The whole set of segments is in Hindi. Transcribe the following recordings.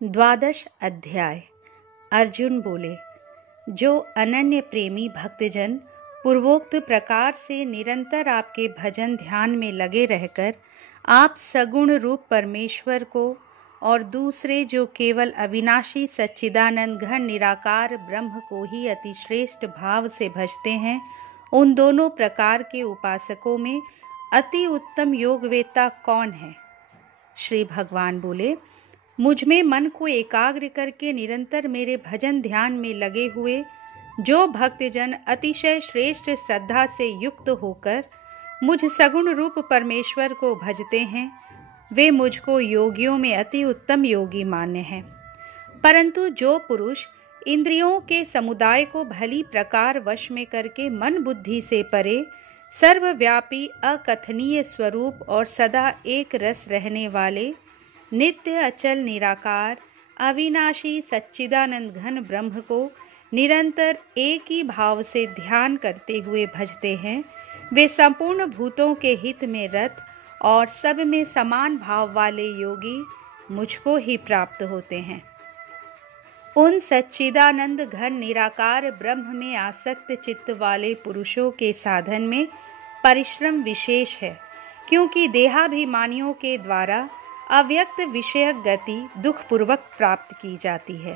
द्वादश अध्याय। अर्जुन बोले, जो अनन्य प्रेमी भक्तजन पूर्वोक्त प्रकार से निरंतर आपके भजन ध्यान में लगे रहकर आप सगुण रूप परमेश्वर को और दूसरे जो केवल अविनाशी सच्चिदानंद घन निराकार ब्रह्म को ही अतिश्रेष्ठ भाव से भजते हैं, उन दोनों प्रकार के उपासकों में अति उत्तम योगवेत्ता कौन है? श्री भगवान बोले, मुझ में मन को एकाग्र करके निरंतर मेरे भजन ध्यान में लगे हुए जो भक्तजन अतिशय श्रेष्ठ श्रद्धा से युक्त होकर मुझ सगुण रूप परमेश्वर को भजते हैं, वे मुझको योगियों में अति उत्तम योगी मान्य हैं। परंतु जो पुरुष इंद्रियों के समुदाय को भली प्रकार वश में करके मन बुद्धि से परे सर्वव्यापी अकथनीय स्वरूप और सदा एक रस रहने वाले नित्य अचल निराकार अविनाशी सच्चिदानंद घन ब्रह्म को निरंतर एक ही भाव से ध्यान करते हुए भजते हैं, वे संपूर्ण भूतों के हित में रत और सब में समान भाव वाले योगी मुझको ही प्राप्त होते हैं। उन सच्चिदानंद घन निराकार ब्रह्म में आसक्त चित्त वाले पुरुषों के साधन में परिश्रम विशेष है, क्योंकि देहाभिमानियों के द्वारा अव्यक्त विषयक गति दुखपूर्वक प्राप्त की जाती है।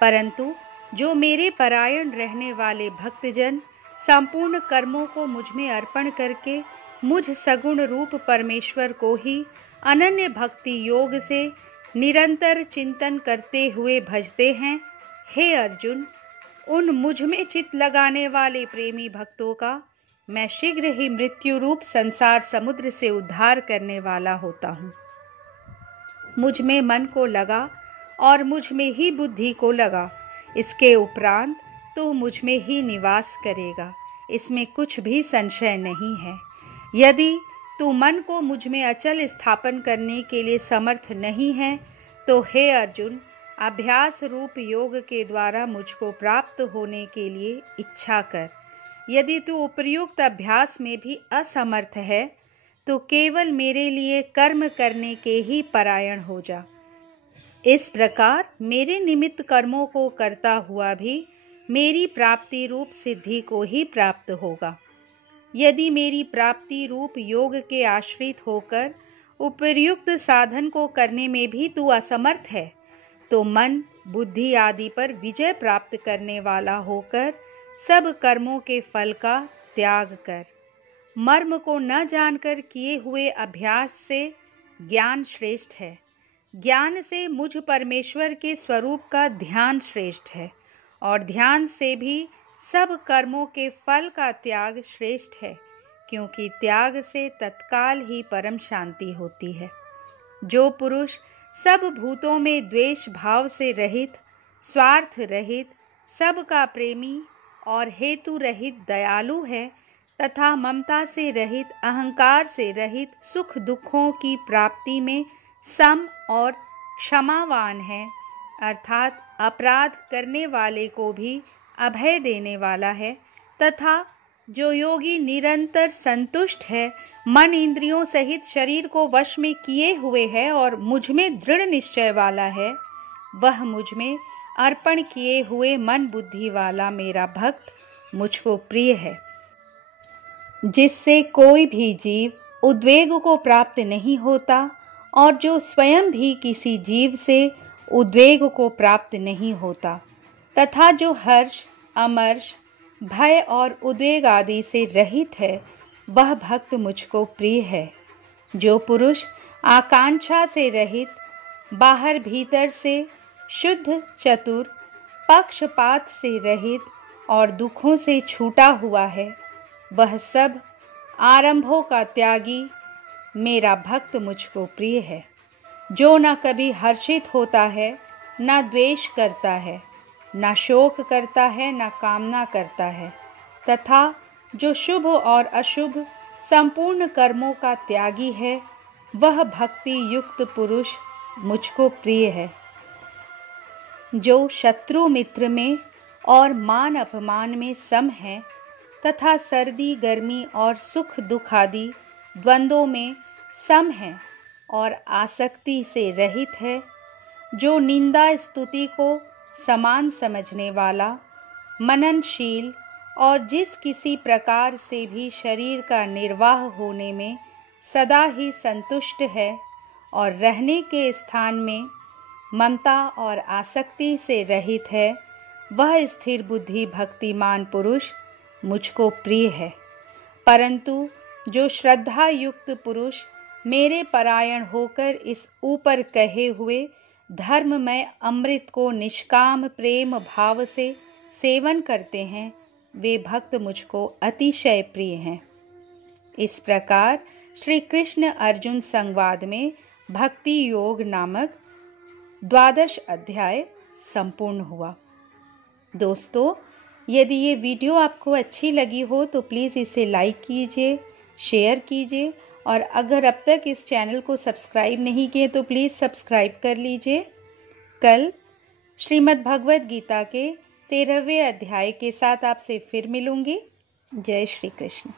परंतु जो मेरे परायण रहने वाले भक्तजन संपूर्ण कर्मों को मुझ में अर्पण करके मुझ सगुण रूप परमेश्वर को ही अनन्य भक्ति योग से निरंतर चिंतन करते हुए भजते हैं, हे अर्जुन, उन मुझ में चित्त लगाने वाले प्रेमी भक्तों का मैं शीघ्र ही मृत्यु रूप संसार समुद्र से उद्धार करने वाला होता हूँ। मुझ में मन को लगा और मुझ में ही बुद्धि को लगा, इसके उपरांत तो मुझ में ही निवास करेगा, इसमें कुछ भी संशय नहीं है। यदि तू मन को मुझ में अचल स्थापन करने के लिए समर्थ नहीं है, तो हे अर्जुन, अभ्यास रूप योग के द्वारा मुझको प्राप्त होने के लिए इच्छा कर। यदि तू उपर्युक्त अभ्यास में भी असमर्थ है, तो केवल मेरे लिए कर्म करने के ही परायण हो जा। इस प्रकार मेरे निमित्त कर्मों को करता हुआ भी मेरी प्राप्ति रूप सिद्धि को ही प्राप्त होगा। यदि मेरी प्राप्ति रूप योग के आश्रित होकर उपर्युक्त साधन को करने में भी तू असमर्थ है, तो मन बुद्धि आदि पर विजय प्राप्त करने वाला होकर सब कर्मों के फल का त्याग कर। मर्म को न जानकर किए हुए अभ्यास से ज्ञान श्रेष्ठ है, ज्ञान से मुझ परमेश्वर के स्वरूप का ध्यान श्रेष्ठ है, और ध्यान से भी सब कर्मों के फल का त्याग श्रेष्ठ है, क्योंकि त्याग से तत्काल ही परम शांति होती है। जो पुरुष सब भूतों में द्वेष भाव से रहित, स्वार्थ रहित, सबका प्रेमी और हेतु रहित दयालु है तथा ममता से रहित, अहंकार से रहित, सुख दुखों की प्राप्ति में सम और क्षमावान है, अर्थात अपराध करने वाले को भी अभय देने वाला है, तथा जो योगी निरंतर संतुष्ट है, मन इंद्रियों सहित शरीर को वश में किए हुए है और मुझ में दृढ़ निश्चय वाला है, वह मुझ में अर्पण किए हुए मन बुद्धि वाला मेरा भक्त मुझको प्रिय है। जिससे कोई भी जीव उद्वेग को प्राप्त नहीं होता और जो स्वयं भी किसी जीव से उद्वेग को प्राप्त नहीं होता, तथा जो हर्ष, अमर्ष, भय और उद्वेग आदि से रहित है, वह भक्त मुझको प्रिय है। जो पुरुष आकांक्षा से रहित, बाहर भीतर से शुद्ध, चतुर, पक्षपात से रहित और दुखों से छूटा हुआ है, वह सब आरंभों का त्यागी मेरा भक्त मुझको प्रिय है। जो न कभी हर्षित होता है, न द्वेष करता है, न शोक करता है, न कामना करता है, तथा जो शुभ और अशुभ संपूर्ण कर्मों का त्यागी है, वह भक्ति युक्त पुरुष मुझको प्रिय है। जो शत्रु मित्र में और मान अपमान में सम है, तथा सर्दी गर्मी और सुख दुख आदि द्वंद्वों में सम है और आसक्ति से रहित है, जो निंदा स्तुति को समान समझने वाला, मननशील और जिस किसी प्रकार से भी शरीर का निर्वाह होने में सदा ही संतुष्ट है और रहने के स्थान में ममता और आसक्ति से रहित है, वह स्थिर बुद्धि भक्तिमान पुरुष मुझको प्रिय है। परंतु जो श्रद्धा युक्त पुरुष मेरे परायण होकर इस ऊपर कहे हुए धर्ममय अमृत को निष्काम प्रेम भाव से सेवन करते हैं, वे भक्त मुझको अतिशय प्रिय हैं। इस प्रकार श्री कृष्ण अर्जुन संवाद में भक्ति योग नामक 12 अध्याय संपूर्ण हुआ। दोस्तों, यदि ये वीडियो आपको अच्छी लगी हो तो प्लीज़ इसे लाइक कीजिए, शेयर कीजिए और अगर अब तक इस चैनल को सब्सक्राइब नहीं किए तो प्लीज़ सब्सक्राइब कर लीजिए। कल श्रीमद् भगवद गीता के 13वें अध्याय के साथ आपसे फिर मिलूंगी। जय श्री कृष्ण।